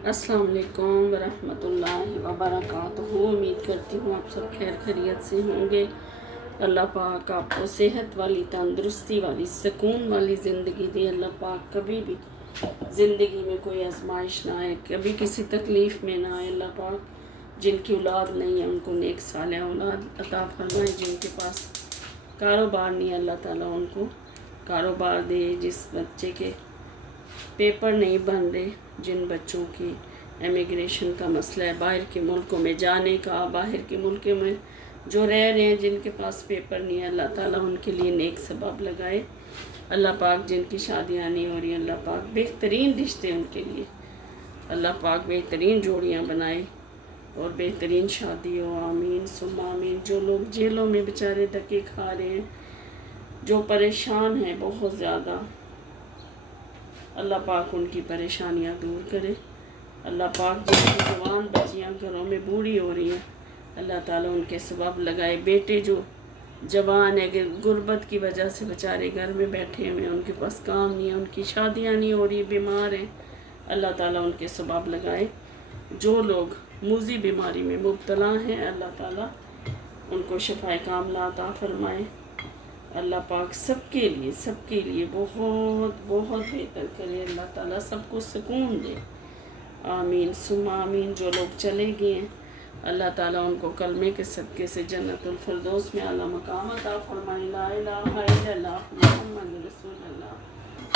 अस्सलाम वालेकुम वरहमतुल्लाहि वबरकातुहू। उम्मीद करती हूँ आप सब खैर खैरियत से होंगे। अल्लाह पाक आपको सेहत वाली, तंदुरुस्ती वाली, सुकून वाली ज़िंदगी दे। अल्लाह पाक कभी भी ज़िंदगी में कोई आजमाइश ना आए, कभी किसी तकलीफ़ में ना आए। अल्लाह पाक जिनकी औलाद नहीं है उनको नेक सालिह औलाद अता फरमाए। जिनके पास कारोबार नहीं है अल्लाह ताला उनको कारोबार दे। जिस बच्चे के पेपर नहीं बन रहे, जिन बच्चों की इमिग्रेशन का मसला है, बाहर के मुल्कों में जाने का, बाहर के मुल्कों में जो रह रहे हैं, जिनके पास पेपर नहीं है, अल्लाह ताला उनके लिए नेक सबब लगाए। अल्लाह पाक जिनकी शादियाँ नहीं हो रही, अल्लाह पाक बेहतरीन रिश्ते उनके लिए, अल्लाह पाक बेहतरीन जोड़ियाँ बनाए और बेहतरीन शादी हो। आमीन सुम्मा आमीन। जो लोग जेलों में बेचारे धक्के खा रहे हैं, जो परेशान हैं बहुत ज़्यादा, अल्लाह पाक उनकी परेशानियां दूर करे। अल्लाह पाक जिनकी जवान बच्चियां घरों में बूढ़ी हो रही हैं, अल्लाह ताला उनके सबब लगाए। बेटे जो जवान है, गुर्बत की वजह से बेचारे घर में बैठे हुए हैं, उनके पास काम नहीं है, उनकी शादियां नहीं हो रही, बीमार हैं, अल्लाह ताला उनके सबब लगाए। जो लोग मूजी बीमारी में मुब्तला हैं, अल्लाह ताला उनको शफाए कामला अता फरमाए। अल्लाह पाक सबके लिए बहुत बहुत बेहतर करे। अल्लाह ताला सबको सुकून दे। आमीन सुम्मा आमीन। जो लोग चले गए हैं, अल्लाह ताला उनको कलमे के सदक़े से जन्नतुल फिरदौस में आला मकाम अता फरमाए। ला इलाहा इल्लल्लाह मुहम्मद रसूलुल्लाह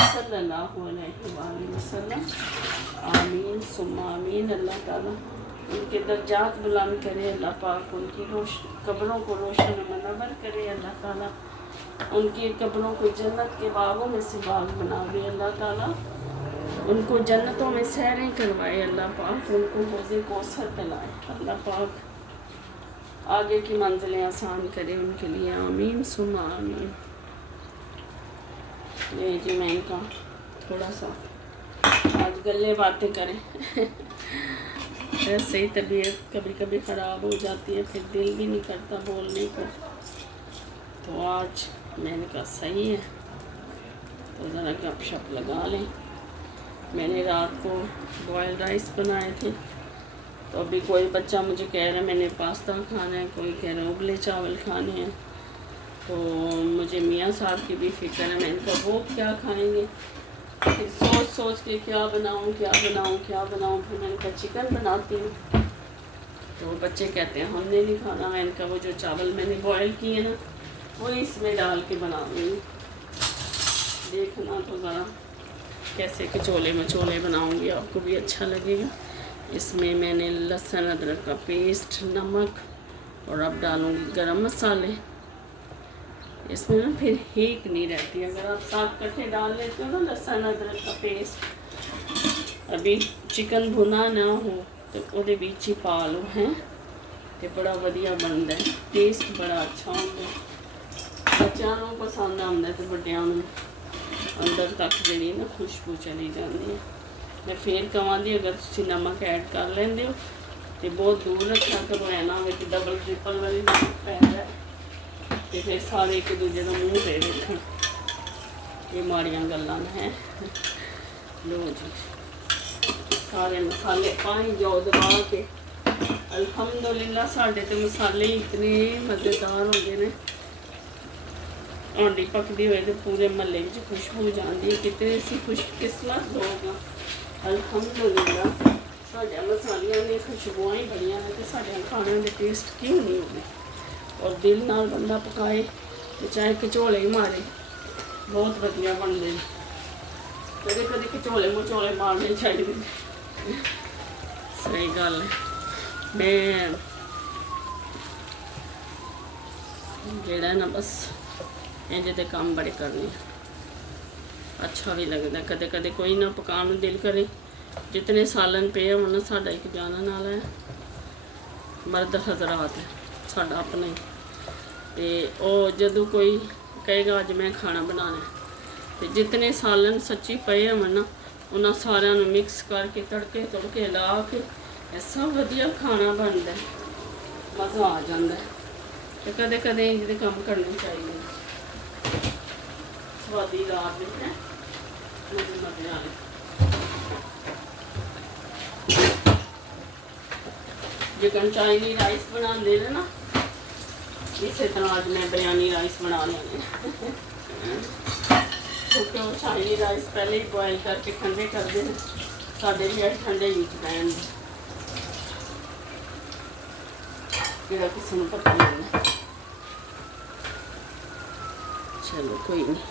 सल्लल्लाहु अलैहि वसल्लम। आमीन सुम्मा आमीन। अल्लाह ताला उनके दर्जात बुलंद करे। अल्लाह पाक उनकी कब्रों को रोशन मनवर करे। अल्लाह ताला उनकी कब्रों को जन्नत के बागों में से बाग बनावे। अल्लाह ताला उनको जन्नतों में सैरें करवाए। अल्लाह पाक उनको हौज़े कौसर पिलाए। अल्लाह पाक आगे की मंजिलें आसान करे उनके लिए। आमीन सुम्मा आमीन। ये जी मैं इनका थोड़ा सा आज गले बातें करें ऐसे ही तबीयत कभी कभी ख़राब हो जाती है, फिर दिल भी नहीं करता बोलने को। तो आज मैंने कहा सही है तो ज़रा गपशप लगा लें। मैंने रात को बॉयल राइस बनाए थे, तो अभी कोई बच्चा मुझे कह रहा है मैंने पास्ता खाना है, कोई कह रहा है उबले चावल खाने हैं। तो मुझे मियाँ साहब की भी फ़िक्र है। मैंने कहा वो क्या खाएंगे, फिर सोच के क्या बनाऊँ। फिर मैंने कहा चिकन बनाती हूँ। तो बच्चे कहते हैं हमने नहीं खाना। मैंने कहा वो जो चावल मैंने बॉयल किए ना, वो इसमें डाल के बना दूँगी। देखना तो ज़रा कैसे कचौले मचोले बनाऊँगी, आपको भी अच्छा लगेगा। इसमें मैंने लहसुन अदरक का पेस्ट, नमक और अब डालूँगी गरम मसाले। इसमें ना फिर हीक नहीं रहती, अगर आप साथ इकट्ठे डाल लेते हो ना लहसुन अदरक का पेस्ट। अभी चिकन भुना ना हो तो वो बीच ही पा लो हैं, तो बड़ा वधिया बनता है, टेस्ट बड़ा अच्छा होता है। बच्चों को पसंद आता है तो बड़िया अंदर तक जी ना खुशबू चली जाती है। मैं फिर कहांगी अगर तुम नमक ऐड कर लेंदे हो तो बहुत दूर रखा करो, ऐना हो कि डबल ट्रिपल वाली नमक पै जाए तो फिर सारे एक दूजे का मूँह पे देखन। ये माड़ियाँ गल्लां हैं। लो जी सारे मसाले पाई जाओ दबा के। अल्हम्दुलिल्लाह साढ़े तो मसाले इतने मज़ेदार हो गए ने। आंडी पकदी हुए तो पूरे महल्ले में खुशबू जाती है। कितने सी खुशकिस्मत लोग हैं। अल्हम्दुलिल्लाह साढ़े मसालियां ने खुशबुआं ही बड़ियां ने, तो साढ़े खाने के टेस्ट क्यों नहीं होगी। और दिल नाल बंदा पकाए तो चाहे कचौले ही मारे बहुत वधिया बनते हैं। कदे कदे कचौले मचौले मारने चाहिए। सही गल है। मैं जेड़ा ना बस इंज दे काम बड़े करने अच्छा भी लगता। कदे कदे कोई ना पकाने दिल करे। जितने सालन पे होना साडा एक जाना नाल है, मर्द हजरात है साडा अपना ही। तो जदों कोई कहेगा अज मैं खाना बनाना है, तो जितने सालन सच्ची पे होवन ना उन्होंने सारिਆਂ ਨੂੰ मिक्स करके तड़के ला के ऐसा वधिया खाना बनता है, मज़ा आ जाता है। तो कदे कदे इंज दे काम करने चाहिए। स्वादी रात में है मज़े आए। जिकन चाइनी राइस बनाते हैं ना, इस तरह अज मैं बिरयानी राइस बना लेने क्योंकि वो चाइनी राइस पहले ही बॉयल करके ठंडे करते हैं, साढ़े भी अज ठंडे यूज पैन जो किसी को पता नहीं। चलो कोई नहीं,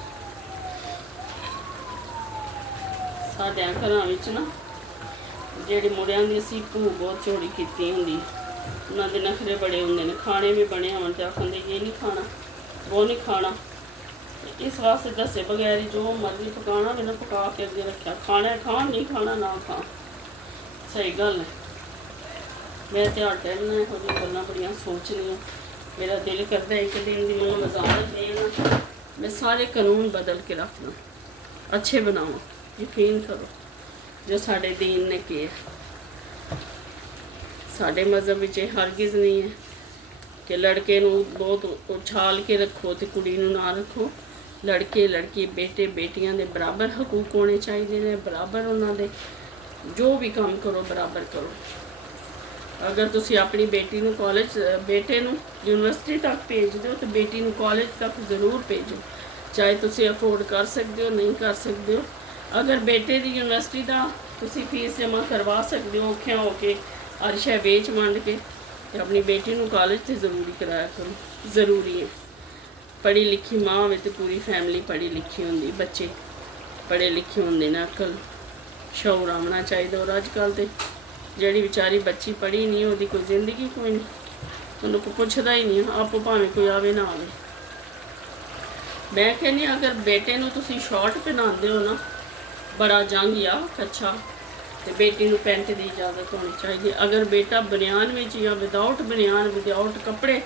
साढ़े घरों में ना ਜਿਹੜੇ ਮੁੰਡਿਆਂ ਦੀ ਅਸੀਂ ਭੂ ਬਹੁਤ ਚੋਰੀ ਕੀਤੀ ਹੁੰਦੀ, ਉਹਨਾਂ ਦੇ ਨਖਰੇ ਬੜੇ ਹੁੰਦੇ ਨੇ, ਖਾਣੇ ਵੀ ਬਣੇ ਹੋਣ ਤੇ ਆਖਦੇ ਇਹ ਨਹੀਂ ਖਾਣਾ ਉਹ ਨਹੀਂ ਖਾਣਾ। ਇਸ ਵਾਸਤੇ ਦੱਸੇ ਬਗੈਰ ਹੀ ਜੋ ਮਰਜ਼ੀ ਪਕਾਉਣਾ ਮੈਨੂੰ ਪਕਾ ਕੇ ਅੱਗੇ ਰੱਖਿਆ, ਖਾਣਾ ਖਾਣ ਨਹੀਂ ਖਾਣਾ ਨਾ ਖਾ। ਸਹੀ ਗੱਲ ਹੈ, ਮੈਂ ਧਿਆਨ ਰਹਿਣਾ ਇਹੋ ਜਿਹੀਆਂ ਗੱਲਾਂ ਬੜੀਆਂ ਸੋਚ ਰਹੀਆਂ। ਮੇਰਾ ਦਿਲ ਕਰਦਾ ਇੱਕ ਦਿਨ ਦੀ ਮੈਨੂੰ ਵਜ਼ਾਰਤ ਦੇਣਾ, ਮੈਂ ਸਾਰੇ ਕਾਨੂੰਨ ਬਦਲ ਕੇ ਰੱਖਣਾ, ਅੱਛੇ ਬਣਾਵਾਂ। ਯਕੀਨ ਕਰੋ जो साढ़े दीन ने किए, साढ़े मज़हब में हरगिज़ नहीं है कि लड़के नूं बहुत उछाल के रखो तो कुड़ी नूं ना रखो। लड़के लड़की बेटे बेटियां दे बराबर हकूक होने चाहिए ने, बराबर उन्होंने जो भी काम करो बराबर करो। अगर तुसी अपनी बेटी नूं कॉलेज, बेटे नूं यूनिवर्सिटी तक भेज दो तो बेटी नूं कॉलेज तक ज़रूर भेजो, चाहे तुसी अफोर्ड कर सकते हो नहीं कर सकते हो। अगर बेटे की यूनिवर्सिटी का तुसी फीस जमा करवा सकते हो औखिया होके हर शै वेच वंड के, तो अपनी बेटी को कॉलेज तो ज़रूरी कराया करो, ज़रूरी है। पढ़ी लिखी माँ हो तो पूरी फैमिली पढ़ी लिखी होंगी, बच्चे पढ़े लिखे होंगे ना, अकल शौर आना चाहिए। और अजकल तो जी बेचारी बच्ची पढ़ी नहीं होती कोई जिंदगी कोई नहीं, उन्होंने कोई पुछदा ही नहीं, आप भावें कोई आवे ना आवे। मैं कहनी अगर बेटे नूं तुसी शॉर्ट पहनाते हो ना बड़ा जंग या कच्छा, तो बेटी नूं पैंट की इजाज़त होनी चाहिए। अगर बेटा बनियान में या विदाउट बनियान विदाउट कपड़े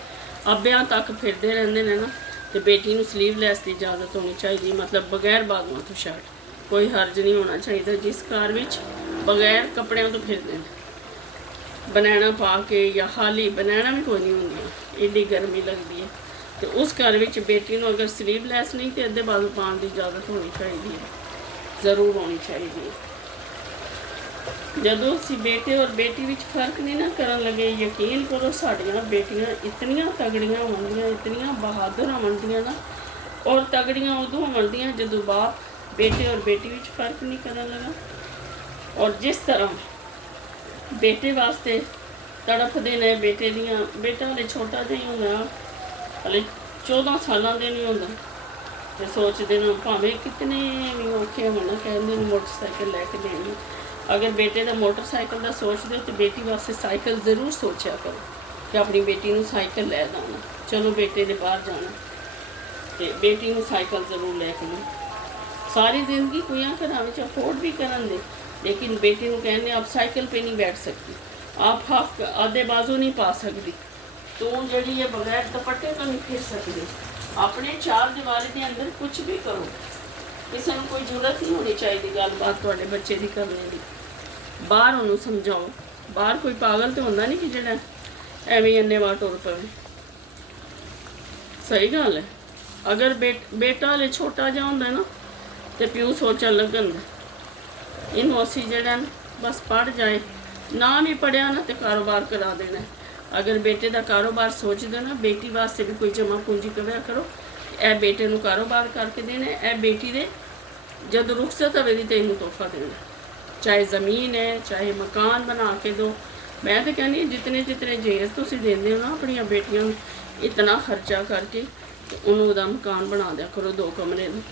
अब्बियां तक फिरते रहते हैं ना, तो बेटी नूं स्लीवलैस की इजाज़त होनी चाहिए, मतलब बगैर बाजुआं तो शर्ट। कोई हर्ज नहीं होना चाहिए जिस घर में बगैर कपड़ियों तो फिरते हैं, बनैना पा के या खाली बनैना भी कोई नहीं होंगी, एडी गर्मी लगती है। तो उस घर में बेटी नूं अगर स्लीवलैस नहीं तो अद्धे बाजू पाने की इजाज़त होनी चाहिए, ज़रूर होनी चाहिए। जदों असी बेटे और बेटी विच फर्क नहीं ना करन लगे, यकीन करो साड़ियाँ बेटियां इतनियां तगड़ियां होंदियां, इतनियां बहादुर होंदियां ना, और तगड़ियां उदों होंदियां जदों बाप बेटे और बेटी विच फर्क नहीं करन लगा। और जिस तरह बेटे वास्ते तड़फदे ने बेटे दियां, बेटा हले छोटा जिहा ही होंदा, हले 14 सालां दे नहीं होंदा, तो सोचते ना भावें कितने भी औखे होना कहते मोटरसाइकिल लैके देनी। अगर बेटे का मोटरसाइकिल का सोचते हो तो बेटी वास्ते साइकिल ज़रूर सोचा करो कि अपनी बेटी को साइकिल लै जाना, चलो बेटे ने बाहर जाना तो बेटी को साइकिल ज़रूर लैके दो। सारी ज़िंदगी कोई घरों में अफोर्ड भी करन दे, लेकिन बेटी को कहने आप साइकिल पे नहीं बैठ सकती, आप हाफ आधे बाजू नहीं पा सकती, तो जी है बगैर दुपट्टे तो नहीं फिर सकती। अपने चार दीवारी के अंदर कुछ भी करो, किसी को कोई जरूरत नहीं होनी चाहिए गलबात थोड़े बच्चे की करने की। बाहर उन्होंने समझाओ, बाहर कोई पागल तो होंदा नहीं कि जो एवं अन्नेवाह टुर पवे। सही गल है, अगर बेटा हले छोटा जहा होंदा ना तो प्यू सोचन लगन इनू असी जड़ा बस पढ़ जाए, ना भी पढ़िया ना तो कारोबार करा देना। अगर बेटे का कारोबार सोच दो ना, बेटी वास्ते भी कोई जमा पूंजी करिया करो, ए बेटे को कारोबार करके देना, ए बेटी दे जब रुखसत होवे दी तेनू तोहफा देना, चाहे ज़मीन है चाहे मकान बना के दो। मैं तो कहनी जितने जितने जेज तुसीं देंदे हो ना अपनी बेटियां नूं, इतना खर्चा करके तो उन्होंने मकान बना दिया करो 2 कमरे में।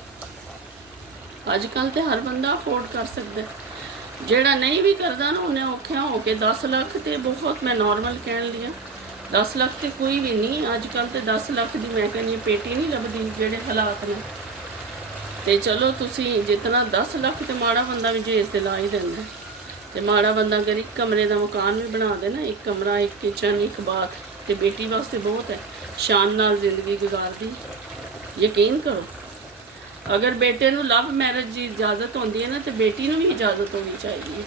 अजकल तो हर बंदा अफोर्ड कर सकता है, ਜਿਹੜਾ नहीं भी करता ना उन्हें औखिया होके 10 लाख तो बहुत, मैं नॉर्मल कह लिया 10 लाख तो कोई भी नहीं। अजकल तो 10 लाख की मैं कहनी पेटी नहीं लभदी जेडे हालात ने। तो चलो तुसी जितना 10 लाख तो माड़ा बंदा भी जेज से ला ही देंदा, तो माड़ा बंदा अगर 1 कमरे का मकान भी बना दे ना, 1 कमरा 1 किचन 1 बाथ, तो बेटी वास्ते बहुत है, शान नाल जिंदगी गुजारदी। यकीन करो अगर बेटे नूं लव मैरिज की इजाज़त होंदी है ना तो बेटी नूं भी इजाज़त होनी चाहिए।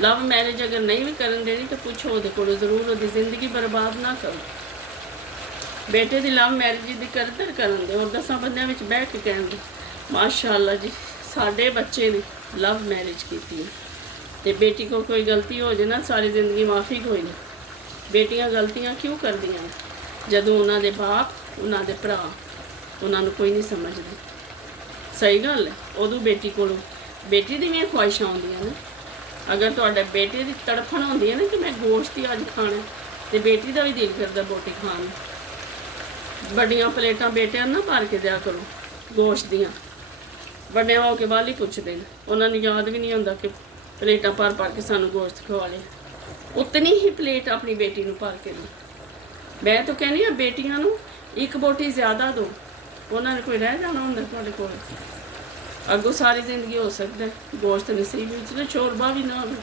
लव मैरिज अगर नहीं भी करन देनी तो पुछो उहदे कोलों ज़रूर, उहदी जिंदगी बर्बाद ना करो। बेटे की लव मैरिज की करदर करन दे और 10 बंदियां विच बैठ के कहन दे माशाअल्लाह जी साडे बच्चे ने लव मैरिज की, तो बेटी को कोई गलती हो जाए ना सारी जिंदगी माफ़ी कोई नहीं, ਬੇਟੀਆਂ ਗਲਤੀਆਂ ਕਿਉਂ ਕਰਦੀਆਂ ਜਦੋਂ ਉਹਨਾਂ ਦੇ ਬਾਪ, ਉਹਨਾਂ ਦੇ ਭਰਾ ਉਹਨਾਂ ਨੂੰ ਕੋਈ ਨਹੀਂ ਸਮਝਦੇ। ਸਹੀ ਗੱਲ ਹੈ। ਉਦੋਂ ਬੇਟੀ ਕੋਲੋਂ ਬੇਟੀ ਦੀਆਂ ਖੁਆਇਸ਼ਾਂ ਆਉਂਦੀਆਂ ਨੇ। ਅਗਰ ਤੁਹਾਡੇ ਬੇਟੇ ਦੀ ਤੜਫਣ ਹੁੰਦੀ ਹੈ ਨਾ ਕਿ ਮੈਂ ਗੋਸ਼ਤ ਹੀ ਅੱਜ ਖਾਣਾ, ਤੇ ਬੇਟੀ ਦਾ ਵੀ ਦਿਲ ਕਰਦਾ ਰੋਟੀ ਖਾਣ ਨੂੰ। ਵੱਡੀਆਂ ਪਲੇਟਾਂ ਬੇਟਿਆਂ ਨੂੰ ਨਾ ਭਰ ਕੇ ਦਿਆ ਕਰੋ ਗੋਸ਼ਤ ਦੀਆਂ। ਵੱਡਿਆਂ ਹੋ ਕੇ ਬਾਹਰ ਹੀ ਪੁੱਛਦੇ ਨੇ, ਉਹਨਾਂ ਨੂੰ ਯਾਦ ਵੀ ਨਹੀਂ ਹੁੰਦਾ ਕਿ ਪਲੇਟਾਂ ਭਰ ਭਰ ਕੇ ਸਾਨੂੰ ਗੋਸ਼ਤ ਖਵਾ ਲਿਆ। ਉਤਨੀ ਹੀ ਪਲੇਟ ਆਪਣੀ ਬੇਟੀ ਨੂੰ ਭਰ ਕੇ ਦਿਓ। ਮੈਂ ਤਾਂ ਕਹਿੰਦੀ ਹਾਂ ਬੇਟੀਆਂ ਨੂੰ ਇੱਕ ਬੋਟੀ ਜ਼ਿਆਦਾ ਦਿਓ, ਉਹਨਾਂ ਨੇ ਕੋਈ ਰਹਿ ਜਾਣਾ ਹੁੰਦਾ ਤੁਹਾਡੇ ਕੋਲ। ਅੱਗੋਂ ਸਾਰੀ ਜ਼ਿੰਦਗੀ ਹੋ ਸਕਦਾ ਗੋਸ਼ਤ ਨਸੀਬ ਵਿੱਚ ਨਾ ਸ਼ੋਰਬਾ ਵੀ ਨਾ ਹੋਵੇ।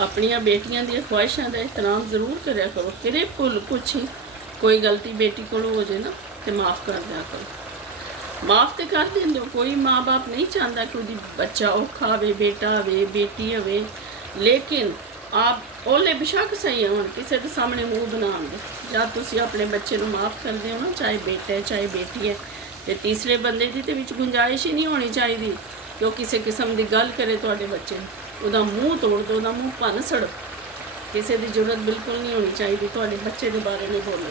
ਆਪਣੀਆਂ ਬੇਟੀਆਂ ਦੀਆਂ ਖੁਆਇਸ਼ਾਂ ਦਾ ਇhtਰਾਮ ਜ਼ਰੂਰ ਕਰਿਆ ਕਰੋ। ਕਿਤੇ ਭੁੱਲ ਪੁੱਛੀ ਕੋਈ ਗਲਤੀ ਬੇਟੀ ਕੋਲੋਂ ਹੋ ਜਾਏ ਨਾ ਤੇ ਮਾफ़ ਕਰ ਦਿਆ ਕਰੋ। ਮਾफ़ ਤੇ ਕਰ ਦਿੰਦੇ ਹੋ। ਕੋਈ ਮਾਂ ਬਾਪ ਨਹੀਂ ਚਾਹੁੰਦਾ ਕਿ ਉਹਦੀ ਬੱਚਾ ਔਖਾ ਹੋਵੇ, ਬੇਟਾ ਹੋਵੇ, ਬੇਟੀ ਹੋਵੇ, ਲੇਕਿਨ ਆਪ ਉਹਲੇ ਬੇਸ਼ੱਕ ਸਹੀ ਹੋਣ, ਕਿਸੇ ਦੇ ਸਾਹਮਣੇ ਮੂੰਹ ਬਣਾਉਣਗੇ। ਜਦ ਤੁਸੀਂ ਆਪਣੇ ਬੱਚੇ ਨੂੰ ਮਾफ़ ਕਰਦੇ ਹੋ ਨਾ, ਚਾਹੇ ਬੇਟਾ ਹੈ ਚਾਹੇ ਬੇਟੀ ਹੈ, ਤੇ ਤੀਸਰੇ ਬੰਦੇ ਦੀ ਤੇ ਵਿੱਚ ਗੁੰਜਾਇਸ਼ ਹੀ ਨਹੀਂ ਹੋਣੀ ਚਾਹੀਦੀ ਕਿ ਉਹ ਕਿਸੇ ਕਿਸਮ ਦੀ ਗੱਲ ਕਰੇ ਤੁਹਾਡੇ ਬੱਚੇ ਨੂੰ। ਉਹਦਾ ਮੂੰਹ ਤੋੜ ਦਿਓ, ਉਹਦਾ ਮੂੰਹ ਭੰਨ ਸੜੋ। ਕਿਸੇ ਦੀ ਜ਼ਰੂਰਤ ਬਿਲਕੁਲ ਨਹੀਂ ਹੋਣੀ ਚਾਹੀਦੀ ਤੁਹਾਡੇ ਬੱਚੇ ਦੇ ਬਾਰੇ ਨਹੀਂ ਬੋਲੋ।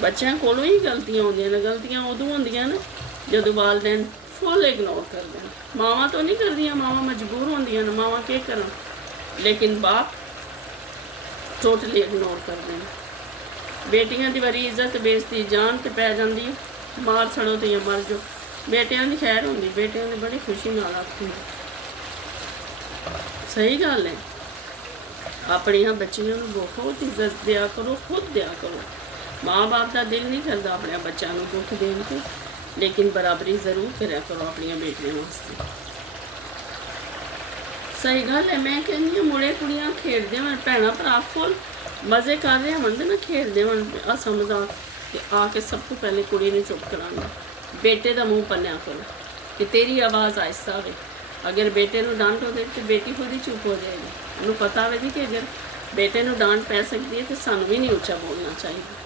ਬੱਚਿਆਂ ਕੋਲੋਂ ਹੀ ਗਲਤੀਆਂ ਹੁੰਦੀਆਂ ਨੇ। ਗਲਤੀਆਂ ਉਦੋਂ ਹੁੰਦੀਆਂ ਨੇ ਜਦੋਂ ਵਾਲਿਦੈਨ ਫੁੱਲ ਇਗਨੋਰ ਕਰਦੇ ਨੇ। ਮਾਵਾਂ ਤੋਂ ਨਹੀਂ ਕਰਦੀਆਂ, ਮਾਵਾਂ ਮਜਬੂਰ ਹੁੰਦੀਆਂ ਨੇ, ਮਾਵਾਂ ਕੀ ਕਰਨ, ਲੇਕਿਨ ਬਾਪ ਟੋਟਲੀ ਇਗਨੋਰ ਕਰਦੇ ਨੇ। ਬੇਟੀਆਂ ਦੀ ਵਾਰੀ ਇੱਜ਼ਤ ਬੇਇੱਜ਼ਤੀ ਜਾਨ ਤੇ ਪੈ ਜਾਂਦੀ ਹੈ, ਮਾਰ ਛੜੋ ਤੇ ਜਾਂ ਮਰ ਜਾਓ। ਬੇਟਿਆਂ ਦੀ ਖੈਰ ਹੁੰਦੀ, ਬੇਟਿਆਂ ਦੀ ਬੜੀ ਖੁਸ਼ੀ ਨਾਲ ਆਖਦੀ। ਸਹੀ ਗੱਲ ਹੈ। ਆਪਣੀਆਂ ਬੱਚੀਆਂ ਨੂੰ ਬਹੁਤ ਇੱਜ਼ਤ ਦਿਆ ਕਰੋ, ਖੁਦ ਦਿਆ ਕਰੋ। ਮਾਂ ਬਾਪ ਦਾ ਦਿਲ ਨਹੀਂ ਕਰਦਾ ਆਪਣੇ ਬੱਚਿਆਂ ਨੂੰ ਦੁੱਖ ਦੇਣ ਤੇ, ਲੇਕਿਨ ਬਰਾਬਰੀ ਜ਼ਰੂਰ ਕਰਿਆ ਕਰੋ ਆਪਣੀਆਂ ਬੇਟੀਆਂ ਵਾਸਤੇ। ਸਹੀ ਗੱਲ ਹੈ। ਮੈਂ ਕਹਿੰਦੀ ਹਾਂ ਮੁੰਡੇ ਕੁੜੀਆਂ ਖੇਡਦੇ ਹੋਣ, ਭੈਣਾਂ ਭਰਾ ਫੁੱਲ ਮਜ਼ੇ ਕਰ ਰਹੇ ਹੁੰਦੇ ਨਾ, ਖੇਡਦੇ ਹੋਣ ਹਾਸਾ ਮਜ਼ਾਕ, ਤੇ ਆ ਕੇ ਸਭ ਤੋਂ ਪਹਿਲੇ ਕੁੜੀ ਨੂੰ ਚੁੱਪ ਕਰਾਉਣਾ। ਬੇਟੇ ਦਾ ਮੂੰਹ ਪੰਨਿਆ ਕਰੋ ਕਿ ਤੇਰੀ ਆਵਾਜ਼ ਆਹਿਸਤਾ ਹੋਵੇ। ਅਗਰ ਬੇਟੇ ਨੂੰ ਡਾਂਟ ਹੋਵੇ ਤੇ ਬੇਟੀ ਖੁਦ ਹੀ ਚੁੱਪ ਹੋ ਜਾਏਗੀ। ਉਹਨੂੰ ਪਤਾ ਹੋਵੇ ਕਿ ਅਗਰ ਬੇਟੇ ਨੂੰ ਡਾਂਟ ਪੈ ਸਕਦੀ ਹੈ ਤੇ ਸਾਨੂੰ ਵੀ ਨਹੀਂ ਉੱਚਾ ਬੋਲਣਾ ਚਾਹੀਦਾ।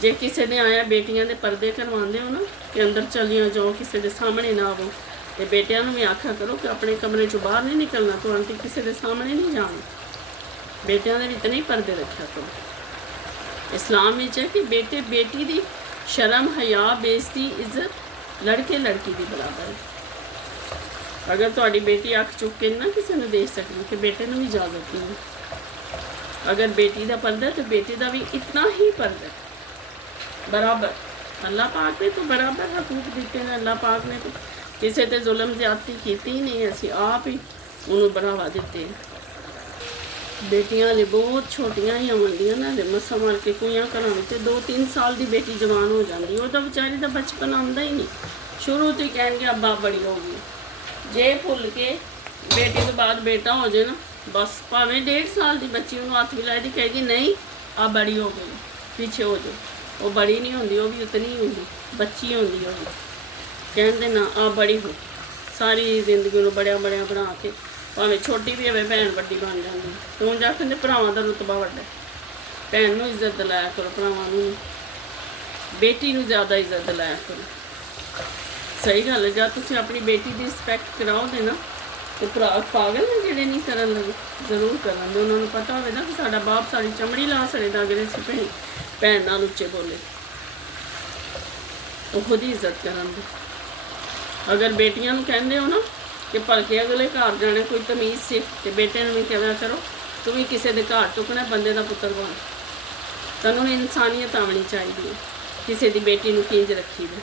ਜੇ ਕਿਸੇ ਨੇ ਆਇਆ ਬੇਟੀਆਂ ਦੇ ਪਰਦੇ ਕਰਵਾਉਂਦੇ ਹੋ ਨਾ ਕਿ ਅੰਦਰ ਚਲੀਆਂ ਜਾਓ, ਕਿਸੇ ਦੇ ਸਾਹਮਣੇ ਨਾ ਆਵੋ, ਤੇ ਬੇਟਿਆਂ ਨੂੰ ਵੀ ਆਖਿਆ ਕਰੋ ਕਿ ਆਪਣੇ ਕਮਰੇ 'ਚੋਂ ਬਾਹਰ ਨਹੀਂ ਨਿਕਲਣਾ, ਤੋਂ ਆਂਟੀ ਕਿਸੇ ਦੇ ਸਾਹਮਣੇ ਨਹੀਂ ਜਾਣਾ। ਬੇਟਿਆਂ ਦੇ ਵਿੱਚ ਨਹੀਂ ਪਰਦੇ ਰੱਖਿਆ ਕਰੋ। ਇਸਲਾਮ ਵਿੱਚ ਹੈ ਕਿ ਬੇਟੇ ਬੇਟੀ ਦੀ ਸ਼ਰਮ, ਹਯਾ, ਬੇਇੱਜ਼ਤੀ, ਇੱਜ਼ਤ ਲੜਕੇ ਲੜਕੀ ਦੀ ਬਰਾਬਰ ਹੈ। ਅਗਰ ਤੁਹਾਡੀ ਬੇਟੀ ਅੱਖ ਚੁੱਕ ਕੇ ਨਾ ਕਿਸੇ ਨੂੰ ਦੇਖ ਸਕਦੀ ਕਿ ਬੇਟੇ ਨੂੰ ਵੀ ਇਜਾਜ਼ਤ ਨਹੀਂ ਹੈ। ਅਗਰ ਬੇਟੀ ਦਾ ਪਰਦਾ ਤਾਂ ਬੇਟੇ ਦਾ ਵੀ ਇਤਨਾ ਹੀ ਪਰਦਾ ਬਰਾਬਰ। ਅੱਲਾਹ ਪਾਕ ਨੇ ਤਾਂ ਬਰਾਬਰ ਹਕੂਕ ਦਿੱਤੇ ਨੇ। ਅੱਲਾਹ ਪਾਕ ਨੇ ਤਾਂ ਕਿਸੇ ਤੇ ਜ਼ੁਲਮ ਜ਼ਿਆਦਤੀ ਕੀਤੀ ਹੀ ਨਹੀਂ, ਅਸੀਂ ਆਪ ਹੀ ਉਹਨੂੰ ਬੜਾਵਾ ਦਿੱਤੇ। ਬੇਟੀਆਂ ਲਈ ਬਹੁਤ ਛੋਟੀਆਂ ਹੀ ਹੁੰਦੀਆਂ ਨਾ, ਮਸਾਂ ਮਾਰ ਕੇ ਕੁਈਆਂ ਘਰਾਂ ਵਿੱਚ 2-3 ਸਾਲ ਦੀ ਬੇਟੀ ਜਵਾਨ ਹੋ ਜਾਂਦੀ, ਉਹ ਤਾਂ ਵਿਚਾਰੀ ਦਾ ਬਚਪਨ ਆਉਂਦਾ ਹੀ ਨਹੀਂ। ਸ਼ੁਰੂ ਤੋਂ ਹੀ ਕਹਿਣਗੇ ਅੱਬਾ ਬੜੀ ਹੋ ਗਈ। ਜੇ ਭੁੱਲ ਕੇ ਬੇਟੀ ਤੋਂ ਬਾਅਦ ਬੇਟਾ ਹੋ ਜਾਏ ਨਾ, ਬਸ ਭਾਵੇਂ 1.5 ਸਾਲ ਦੀ ਬੱਚੀ ਉਹਨੂੰ ਹੱਥ ਮਿਲਾਏ ਦੀ ਕਹੇਗੀ ਨਹੀਂ ਆ ਬੜੀ ਹੋ ਗਈ, ਪਿੱਛੇ ਹੋ ਜਾਓ। ਉਹ ਬੜੀ ਨਹੀਂ ਹੁੰਦੀ, ਉਹ ਵੀ ਉਤਨੀ ਹੀ ਹੁੰਦੀ, ਬੱਚੀ ਹੁੰਦੀ ਉਹ ਵੀ। ਕਹਿੰਦੇ ਨਾ ਆ ਬੜੀ ਹੋ, ਸਾਰੀ ਜ਼ਿੰਦਗੀ ਨੂੰ ਬੜਿਆ ਬਣਾ ਕੇ, ਭਾਵੇਂ ਛੋਟੀ ਵੀ ਹੋਵੇ ਭੈਣ ਵੱਡੀ ਬਣ ਜਾਂਦੀ। ਤੂੰ ਜਾ ਕਹਿੰਦੇ ਭਰਾਵਾਂ ਦਾ ਰੁਤਬਾ ਵੱਡਾ। ਭੈਣ ਨੂੰ ਇੱਜ਼ਤ ਦਿਲਾਇਆ ਕਰੋ, ਭਰਾਵਾਂ ਨੂੰ, ਬੇਟੀ ਨੂੰ ਜ਼ਿਆਦਾ ਇੱਜ਼ਤ ਦਿਲਾਇਆ ਕਰੋ। ਸਹੀ ਗੱਲ ਹੈ। ਜਦ ਤੁਸੀਂ ਆਪਣੀ ਬੇਟੀ ਦੀ ਰਿਸਪੈਕਟ ਕਰਾਓਗੇ ਨਾ ਤੇ ਭਰਾ ਪਾਗਲ ਨੇ ਜਿਹੜੇ ਨਹੀਂ ਕਰਨ ਲੱਗੇ, ਜ਼ਰੂਰ ਕਰਾਂਗੇ। ਉਹਨਾਂ ਨੂੰ ਪਤਾ ਹੋਵੇ ਨਾ ਕਿ ਸਾਡਾ ਬਾਪ ਸਾਡੀ ਚਮੜੀ ਲਾ ਸਕਦਾ ਅਗਰ ਅਸੀਂ ਭੈਣ ਨਾਲ ਉੱਚੇ ਬੋਲੇ, ਉਹ ਖੁਦ ਹੀ ਇੱਜ਼ਤ ਕਰਾਂਗੇ। ਅਗਰ ਬੇਟੀਆਂ ਨੂੰ ਕਹਿੰਦੇ ਹੋ ਨਾ ਕਿ ਭਲਕੇ ਅਗਲੇ ਘਰ ਜਾਣੇ ਕੋਈ ਤਮੀਜ਼ ਸਿੱਖ, ਤੇ ਬੇਟੇ ਨੂੰ ਵੀ ਕਹਿਆ ਕਰੋ ਤੂੰ ਵੀ ਕਿਸੇ ਦੇ ਘਰ ਟੁਕਣਾ, ਬੰਦੇ ਦਾ ਪੁੱਤਰ ਬਣ। ਤੁਹਾਨੂੰ ਇਨਸਾਨੀਅਤ ਆਉਣੀ ਚਾਹੀਦੀ ਹੈ। ਕਿਸੇ ਦੀ ਬੇਟੀ ਨੂੰ ਕਿੰਝ ਰੱਖੀਦਾ।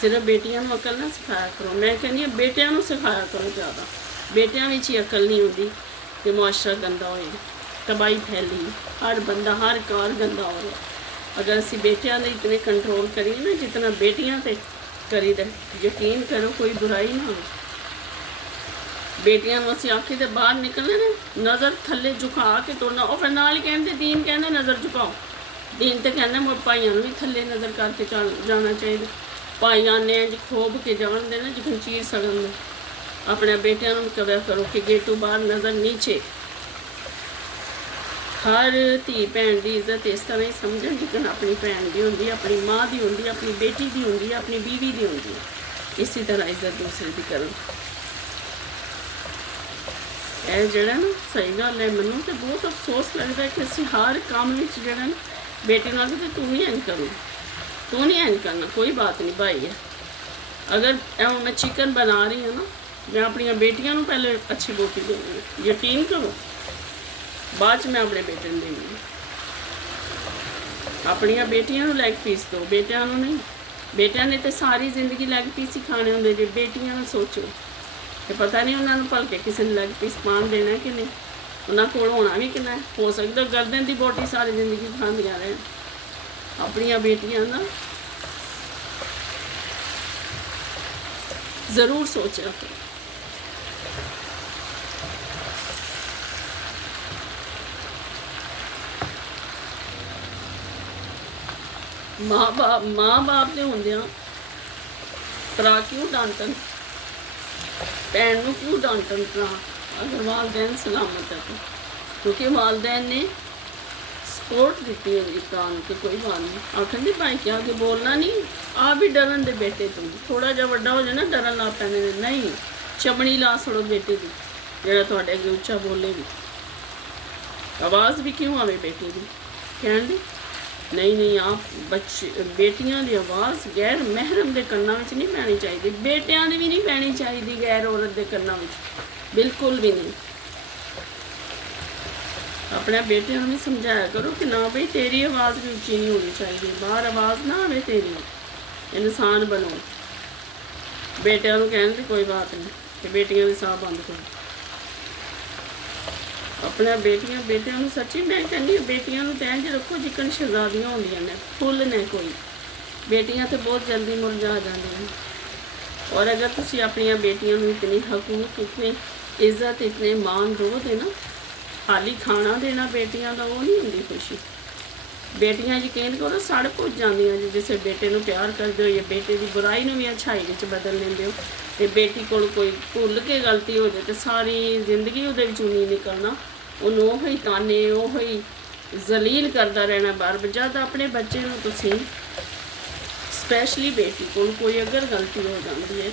ਸਿਰਫ ਬੇਟੀਆਂ ਨੂੰ ਅਕਲ ਨਾ ਸਿਖਾਇਆ ਕਰੋ। ਮੈਂ ਕਹਿੰਦੀ ਹਾਂ ਬੇਟਿਆਂ ਨੂੰ ਸਿਖਾਇਆ ਕਰੋ ਜ਼ਿਆਦਾ। ਬੇਟਿਆਂ ਵਿੱਚ ਹੀ ਅਕਲ ਨਹੀਂ ਹੁੰਦੀ ਤੇ ਮੁਆਸ਼ਰਾ ਗੰਦਾ ਹੋਏਗਾ, ਤਬਾਹੀ ਫੈਲੀ, ਹਰ ਬੰਦਾ ਹਰ ਕਾਰ ਗੰਦਾ ਹੋ ਰਿਹਾ। ਅਗਰ ਅਸੀਂ ਬੇਟਿਆਂ ਦੇ ਇਤਨੇ ਕੰਟਰੋਲ ਕਰੀਏ ਨਾ ਜਿਤਨਾ ਬੇਟੀਆਂ ਤੇ ਕਰੀਦਾ, ਯਕੀਨ ਕਰੋ ਕੋਈ ਬੁਰਾਈ ਨਾ ਹੋਵੇ। ਬੇਟੀਆਂ ਨੂੰ ਅਸੀਂ ਆਖੀ ਤੇ ਬਾਹਰ ਨਿਕਲਣੇ ਨੇ, ਨਜ਼ਰ ਥੱਲੇ ਝੁਕਾ ਕੇ ਤੁਰਨਾ। ਉਹ ਫਿਰ ਨਾਲ ਹੀ ਕਹਿੰਦੇ ਦੀਨ ਕਹਿੰਦੇ ਨਜ਼ਰ ਝੁਕਾਓ। ਦੀਨ ਤੇ ਕਹਿੰਦੇ ਭਾਈਆਂ ਨੂੰ ਵੀ ਥੱਲੇ ਨਜ਼ਰ ਕਰਕੇ ਜਾਣਾ ਚਾਹੀਦਾ। ਭਾਈਆਂ ਨੇ ਇੰਝ ਖੋਬ ਕੇ ਜਾਣਦੇ ਨਾ ਜਿਵੇਂ ਚੀਰ ਸਕਣ ਦੇ। ਆਪਣੇ ਬੇਟਿਆਂ ਨੂੰ ਕਰਿਆ ਕਰੋ ਕਿ ਗੇਟੋਂ ਬਾਹਰ ਨਜ਼ਰ ਨੀਚੇ। ਹਰ ਧੀ ਭੈਣ ਦੀ ਇੱਜ਼ਤ ਇਸ ਤਰ੍ਹਾਂ ਹੀ ਸਮਝਣ ਜਿੱਕਣ ਆਪਣੀ ਭੈਣ ਦੀ ਹੁੰਦੀ, ਆਪਣੀ ਮਾਂ ਦੀ ਹੁੰਦੀ, ਆਪਣੀ ਬੇਟੀ ਦੀ ਹੁੰਦੀ, ਆਪਣੀ ਬੀਵੀ ਦੀ ਹੁੰਦੀ। ਇਸੇ ਤਰ੍ਹਾਂ ਇੱਜ਼ਤ ਦੂਸਰੇ ਦੀ ਕਰਨ। ਇਹ ਜਿਹੜਾ ਨਾ ਸਹੀ ਗੱਲ ਹੈ, ਮੈਨੂੰ ਤਾਂ ਬਹੁਤ ਅਫਸੋਸ ਲੱਗਦਾ ਕਿ ਅਸੀਂ ਹਰ ਕੰਮ ਵਿੱਚ ਜਿਹੜਾ ਨਾ ਬੇਟੀ ਨਾਲ ਕਿ ਤੂੰ ਨਹੀਂ ਇੰਝ ਕਰਨਾ, ਤੂੰ ਨਹੀਂ ਇੰਝ ਕਰਨਾ, ਕੋਈ ਬਾਤ ਨਹੀਂ ਭਾਈ ਹੈ। ਅਗਰ ਐਵੇਂ ਮੈਂ ਚਿਕਨ ਬਣਾ ਰਹੀ ਹਾਂ ਨਾ, ਮੈਂ ਆਪਣੀਆਂ ਬੇਟੀਆਂ ਨੂੰ ਪਹਿਲੇ ਅੱਛੀ ਰੋਟੀ ਦੇਵਾਂਗੀ, ਯਕੀਨ ਕਰੋ, ਬਾਅਦ 'ਚ ਮੈਂ ਆਪਣੇ ਬੇਟੇ ਨੂੰ ਦੇਵਾਂਗੀ। ਆਪਣੀਆਂ ਬੇਟੀਆਂ ਨੂੰ ਲੈਗ ਪੀਸ ਦਿਓ, ਬੇਟਿਆਂ ਨੂੰ ਨਹੀਂ। ਬੇਟਿਆਂ ਨੇ ਤਾਂ ਸਾਰੀ ਜ਼ਿੰਦਗੀ ਲੈਗ ਪੀਸ ਹੀ ਖਾਣੇ ਹੁੰਦੇ, ਜੇ ਬੇਟੀਆਂ ਨੂੰ ਸੋਚੋ ਤੇ ਪਤਾ ਨਹੀਂ ਉਹਨਾਂ ਨੂੰ ਭਲਕੇ ਕਿਸੇ ਨੇ ਲੈਗ ਪੀਸ ਪਾਣ ਦੇਣਾ ਕਿ ਨਹੀਂ, ਉਹਨਾਂ ਕੋਲ ਹੋਣਾ ਵੀ ਕਿੰਨਾ ਹੋ ਸਕਦਾ ਗਰਦਨ ਦੀ ਬੋਟੀ ਸਾਰੀ ਜ਼ਿੰਦਗੀ ਖਾਂਦੀਆਂ ਰਹਿਣ। ਆਪਣੀਆਂ ਬੇਟੀਆਂ ਦਾ ਜ਼ਰੂਰ ਸੋਚਿਆ ਕਰੋ। ਮਾਂ ਬਾਪ ਦੇ ਹੁੰਦਿਆਂ ਭਰਾ ਕਿਉਂ ਡਾਂਟਣ, ਭੈਣ ਨੂੰ ਕਿਉਂ ਡਾਂਟਣ ਭਰਾ, ਅਗਰ ਵਾਲਦੈਨ ਸਲਾਮਤ ਹੈ ਤਾਂ, ਕਿਉਂਕਿ ਵਾਲਦੈਨ ਨੇ ਸਪੋਰਟ ਦਿੱਤੀ ਹੁੰਦੀ ਭਰਾ ਨੂੰ ਕਿ ਕੋਈ ਬਾਤ ਨਹੀਂ। ਆਖਣ ਦੀ ਭਾਈ ਕਿ ਅੱਗੇ ਬੋਲਣਾ ਨਹੀਂ, ਆ ਵੀ ਡਰਨ ਦੇ ਬੇਟੇ ਤੋਂ, ਥੋੜਾ ਜਿਹਾ ਵੱਡਾ ਹੋ ਜਾਏ ਨਾ ਡਰਨ ਲੱਗ ਪੈਂਦੇ ਨੇ। ਨਹੀਂ, ਚਮੜੀ ਲਾ ਛੋੜੋ ਬੇਟੇ ਦੀ, ਜਿਹੜਾ ਤੁਹਾਡੇ ਅੱਗੇ ਉੱਚਾ ਬੋਲੇ ਵੀ, ਆਵਾਜ਼ ਵੀ ਕਿਉਂ ਆਵੇ ਬੇਟੀ ਦੀ, ਕਹਿਣ ਦੀ ਨਹੀਂ ਆਪ ਬੱਚੇ ਬੇਟੀਆਂ ਦੀ ਆਵਾਜ਼ ਗੈਰ ਮਹਿਰਮ ਦੇ ਕੰਨਾਂ ਵਿੱਚ ਨਹੀਂ ਪੈਣੀ ਚਾਹੀਦੀ, ਬੇਟਿਆਂ ਦੀ ਵੀ ਨਹੀਂ ਪੈਣੀ ਚਾਹੀਦੀ ਗੈਰ ਔਰਤ ਦੇ ਕੰਨਾਂ ਵਿੱਚ, ਬਿਲਕੁਲ ਵੀ ਨਹੀਂ। ਆਪਣੇ ਬੇਟਿਆਂ ਨੂੰ ਵੀ ਸਮਝਾਇਆ ਕਰੋ ਕਿ ਨਾ ਬਈ ਤੇਰੀ ਆਵਾਜ਼ ਵੀ ਉੱਚੀ ਨਹੀਂ ਹੋਣੀ ਚਾਹੀਦੀ, ਬਾਹਰ ਆਵਾਜ਼ ਨਾ ਆਵੇ ਤੇਰੀ, ਇਨਸਾਨ ਬਣੋ। ਬੇਟਿਆਂ ਨੂੰ ਕਹਿਣ ਦੀ ਕੋਈ ਬਾਤ ਨਹੀਂ ਕਿ ਬੇਟੀਆਂ ਦੇ ਸਾਹ ਬੰਦ ਕਰੋ। अपने बेटियां ਨੂੰ सच्ची मैं कहनी बेटियां तो इंज रखो जिकन शहजादियां होंदियां ने, फुल ने कोई बेटियां तो बहुत जल्दी मुरझा जाती। और अगर तुसी अपनी बेटियां इतनी हकूक, इतनी इज्जत, इतने मान दो ना, खाली खाना देना बेटियां का वो नहीं होंगी खुशी। बेटियां यकीन करो सड़ पुज जांदियां जी, जिसे बेटे को प्यार करते हो या बेटे की बुराई में भी अच्छाई में बदल लेंदे हो, तो बेटी को कोई भुल के गलती हो जाए तो सारी जिंदगी वो नहीं निकलना, उन्होंने उ ही ताने उ ही जलील करता रहना बार बार। जब अपने बच्चे को तुसी स्पैशली बेटी को कोई अगर गलती हो जाती है,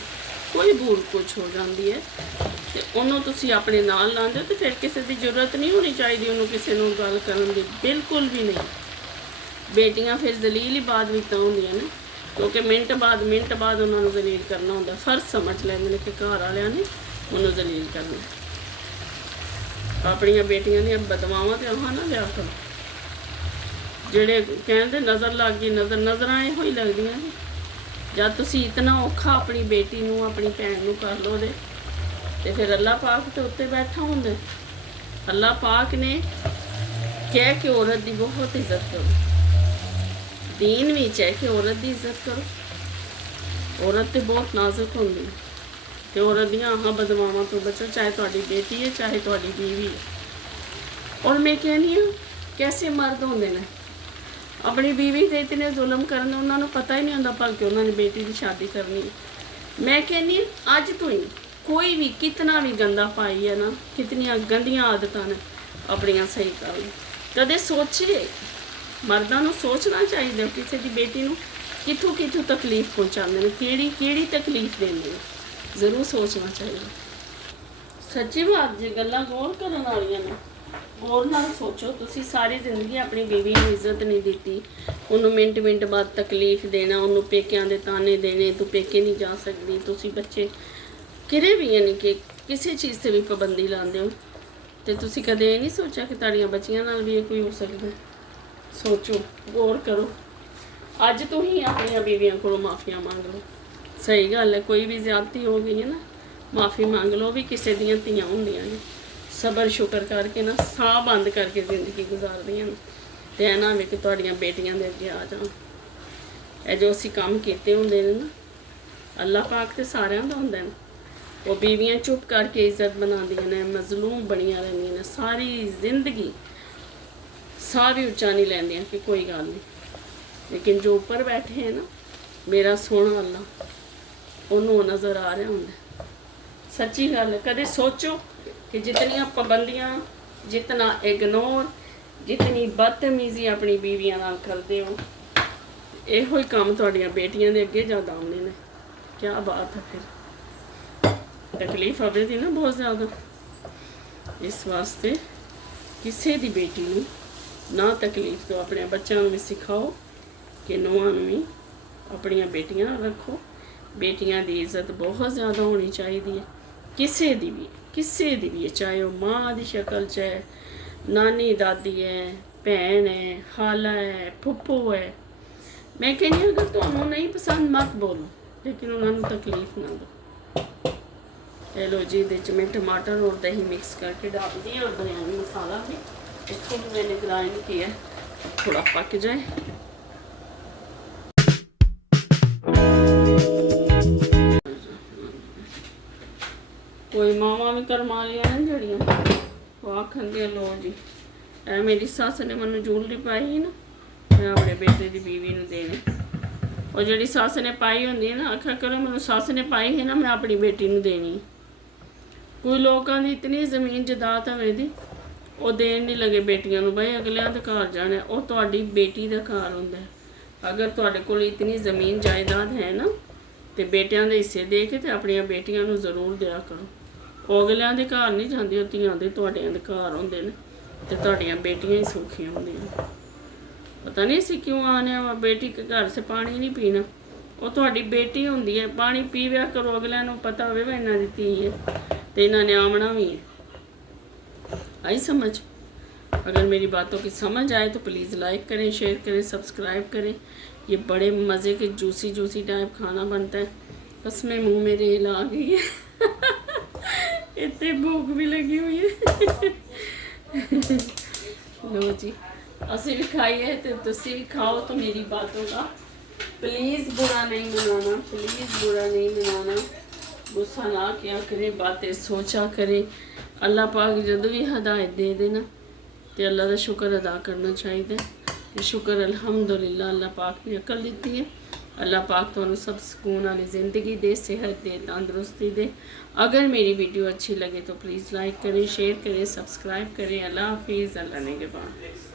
कोई भूल कुछ हो जाती है, तो उन्होंने तुसी अपने नाल लाते हो, तो फिर किसी की जरूरत नहीं होनी चाहिए उन्होंने किसी को गल करन दी, बिल्कुल भी नहीं। बेटियां फिर जलील ही बाद में होंदियां ने, क्योंकि मिनट बाद उन्होंने जलील करना होंदा, फर्ज समझ लेंदे कि घर वालियां ने उन्होंने जलील करना। अपनियां बेटियां दी बदवावां ते आह ना लिया करो, जेड़े कहंदे नज़र लग गई, नज़रां इहो ही लगदियां ने। जब तुसी इतना औखा अपनी बेटी नूं अपनी भैन नूं कर लो ते फिर अल्लाह पाक ते उत्ते बैठा हुंदा। अल्लाह पाक ने कह के औरत दी बहुत इज्जत करो, दीन भी है कि औरत की इज्जत करो। औरत तो बहुत नाजुक होंगी, तो औरत दियां आह बदमावां तो बचो, चाहे तुहाडी बेटी है चाहे तुहाडी बीवी है। और मैं कहनी हूँ कैसे मर्द होंदे ने अपनी बीवी से इतने जुल्म करने, उन्होंने पता ही नहीं होंदा बल्कि उन्होंने बेटी की शादी करनी है। मैं कहनी अज तो ही कोई भी कितना भी गंदा पाई है ना, कितनियां गंदियां आदतां ने अपनियां सही कर लो। कदे सोचिए मर्दां नूं सोचना चाहिए किसी की बेटी नूं कित्थों कित्थों तकलीफ पहुँचाते हैं, केड़ी तकलीफ देंदे ने, जरूर सोचना चाहिए। सच्ची बात जे गल्लां गौर करन वालियां ने, गौर नाल सोचो। तुसी सारी जिंदगी अपनी बीवी नूं इज्जत नहीं दी, उन्होंने मिनट बाद तकलीफ देना, उन्होंने पेकियां दे ताने देने, तू पेके नहीं जा सकती, तुसी बच्चे किरे भी यानी कि किसी चीज़ से भी पाबंदी लाते हो, तो तुसी कदे ये नहीं सोचा कि तुहाड़ियां बच्चियां नाल भी कोई हो सकता है। सोचो, गौर करो। अज तो ही अपनी बीवियों को माफ़िया मांग लो। सही गल है, कोई भी ज्यादती हो गई है ना, माफ़ी मांग लो। भी किसी दियां धीआं होंदियां ने, सबर शुक्र करके ना साह बंद करके जिंदगी गुजारदियां ने, ते ऐ ना होवे कि तुहाड़ियां बेटियां दे अगे आ जान। ए जो असीं काम कीते हुंदे ने ना, अल्लाह पाक ते सारियां दा हुंदा है। वो बीवियां चुप करके इज्जत बनादियां ने, मजलूम बनियां रहिंदियां ने सारी जिंदगी, साह भी उच्चा नहीं लैंदियां कि कोई गल नहीं। लेकिन जो ऊपर बैठे हैं ना, मेरा सोहना अल्लाह, उन्होंने नज़र आ रहा होंदा। सच्ची गल है। कदे सोचो कि जितनियां पाबंदियां, जितना इग्नोर, जितनी बदतमीजी अपनी बीवियां नाल करदे हो, इहो ही काम तुहाड़ियां बेटियां दे अगे ज़्यादा आउणे ने। क्या बात है, फिर तकलीफ आवेगी ना बहुत ज़्यादा। ਇਸ ਵਾਸਤੇ ਕਿਸੇ ਦੀ ਬੇਟੀ ਨੂੰ ਨਾ ਤਕਲੀਫ ਦਿਓ। ਆਪਣੇ ਬੱਚਿਆਂ ਨੂੰ ਵੀ ਸਿਖਾਓ ਕਿ ਨੂੰਹਾਂ ਨੂੰ ਵੀ ਆਪਣੀਆਂ ਬੇਟੀਆਂ ਰੱਖੋ। ਬੇਟੀਆਂ ਦੀ ਇੱਜ਼ਤ ਬਹੁਤ ਜ਼ਿਆਦਾ ਹੋਣੀ ਚਾਹੀਦੀ ਹੈ, ਕਿਸੇ ਦੀ ਵੀ, ਚਾਹੇ ਉਹ ਮਾਂ ਦੀ ਸ਼ਕਲ 'ਚ ਹੈ, ਨਾਨੀ ਦਾਦੀ ਹੈ, ਭੈਣ ਹੈ, ਖਾਲਾ ਹੈ, ਫੁੱਫੂ ਹੈ। ਮੈਂ ਕਹਿੰਦੀ ਅਗਰ ਤੁਹਾਨੂੰ ਨਹੀਂ ਪਸੰਦ ਮਤ ਬੋਲੋ, ਲੇਕਿਨ ਉਹਨਾਂ ਨੂੰ ਤਕਲੀਫ ਨਾ ਦਿਓ। ਇਹ ਲੋ ਜੀ, ਇਹਦੇ 'ਚ ਮੈਂ टमाटर और दही मिक्स करके डाल दिए और बिरयानी मसाला भी इसको भी मैंने ग्राइंड किया, थोड़ा पक जाए। कोई मावा भी करवा लिया ना जड़ियाँ वो आखन दिया लो जी ए मेरी सस ने मैनू ज्वेलरी पाई ही ना, मैं अपने बेटे की बीवी नूं देने। और जी सस ने पाई होंगी ना, आखा करो मैनू सस ने पाई है ना, मैं अपनी बेटी नूं देनी। कोई लोगों की इतनी जमीन जायदाद है दी वो देन नहीं लगे बेटियां नूं, बई अगलियां दे घर जाना, वो तुहाडी बेटी का घर हुंदा है। अगर तुहाडे कोल इतनी जमीन जायदाद है ना, तो बेटियां दे हिस्से दे के अपनियां बेटियां नूं जरूर दिया करो। वो अगलियां दे घर नहीं जांदी, वो धीआं दे तुहाडियां दे घर हुंदे ने, ते तुहाडियां बेटियां ही सौखियां हुंदियां। पता नहीं असीं क्यों आने बेटी के घर से पानी नहीं पीना, वो तुहाडी बेटी हुंदी है, पानी पीव्या करो। अगलियां नूं पता होवे वा इन्हां दी धी है तो इन्होंने आमना भी है। आई समझ? अगर मेरी बातों की समझ आए तो प्लीज़ लाइक करें, शेयर करें, सब्सक्राइब करें। ये बड़े मज़े के जूसी टाइप खाना बनता है। बस में मुँह मेरे हिला गई है इतने भूख भी लगी हुई है लो जी, असी भी खाइए तो तुसी भी खाओ। तो मेरी बातों का प्लीज़ बुरा नहीं मनाना, प्लीज़ बुरा नहीं मनाना, गुस्सा ना किया करें, बातें सोचा करें। अल्लाह पाक जब भी हदायत दे देना तो अल्लाह का शुक्र अदा करना चाहिए। शुक्र अल्हम्दुलिल्लाह, अल्लाह पाक ने अकल दी है। अल्लाह पाक तुहानू सब सुकून वाली ज़िंदगी दे, सेहत दे, तंदुरुस्ती दे। अगर मेरी वीडियो अच्छी लगे तो प्लीज़ लाइक करें, शेयर करें, सब्सक्राइब करें। अल्लाह हाफिज़, अल्लाह ने के बाद।